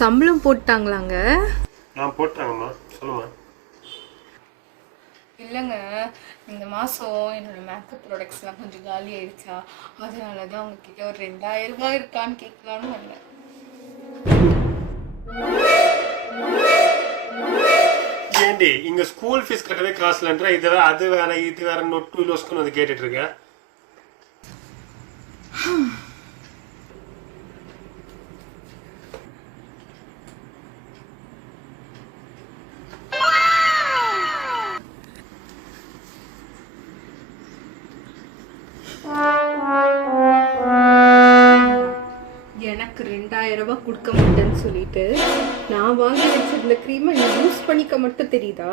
சம்பளம் போட்டாங்களாங்க? போட்டாங்கம்மா. சொல்லுமா. இல்லைங்க, இந்த மாதம் என்னோடய மேக்கப் ப்ராடக்ட்ஸ்லாம் கொஞ்சம் காலி ஆயிடுச்சா, அதனால தான் உங்ககிட்ட ஒரு 2000 ரூபாய் இருக்கான்னு கேட்கலான்னு வந்தேன். ஏண்டி இங்க ஸ்கூல் ஃபீஸ் கட்டவே காசு இல்லைன்ற இது அது வேற இது வேற நொட்டு லோஸ்க்குன்னு வந்து கேட்டுட்டு இருக்க. எனக்கு 2000 ரூபாய் கொடுக்க மாட்டேன்னு சொல்லிட்டு நான் வாங்கி வச்சிருந்த க்ரீமை நீ யூஸ் பண்ணிக்க மட்டும் தெரியுதா?